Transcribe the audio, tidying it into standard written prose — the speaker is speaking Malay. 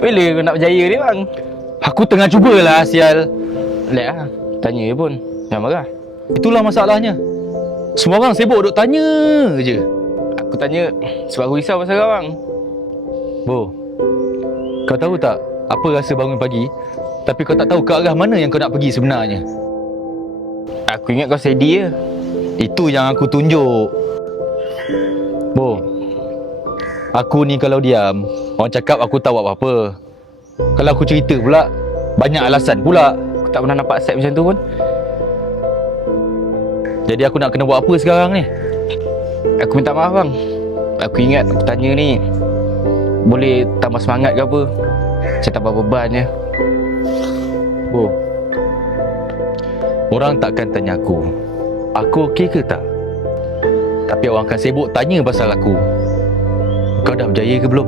Bila kau nak berjaya ni bang? Aku tengah cubalah sial. Lek lah. Tanya je pun. Jangan marah. Itulah masalahnya. Semua orang sibuk duk tanya je. Aku tanya sebab aku risau pasal kau bang. Bo, kau tahu tak apa rasa bangun pagi tapi kau tak tahu ke arah mana yang kau nak pergi sebenarnya? Aku ingat kau steady je. Itu yang aku tunjuk. Bo, aku ni kalau diam, orang cakap aku tahu apa-apa. Kalau aku cerita pula, banyak alasan pula. Aku tak pernah nampak accept macam tu pun. Jadi aku nak kena buat apa sekarang ni? Aku minta maaf bang. Aku ingat aku tanya ni boleh tambah semangat ke apa. Macam tambah beban je. Bo, orang takkan tanya aku okey ke tak? Tapi orang akan sibuk tanya pasal aku. Kau dah berjaya ke belum?